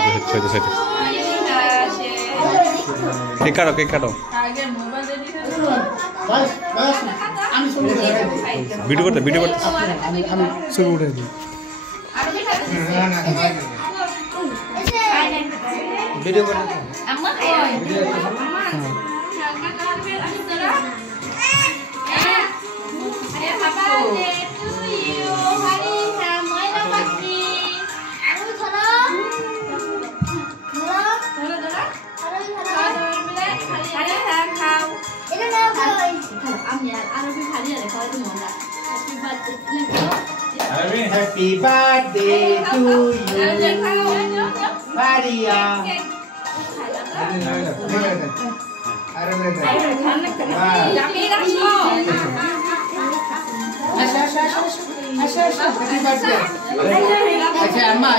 হয়তো কেক কাটো ভিডিও করতে আমি ছবি উঠে দিই ভিডিও করতে Happy birthday to you, Maria. अच्छा अम्मा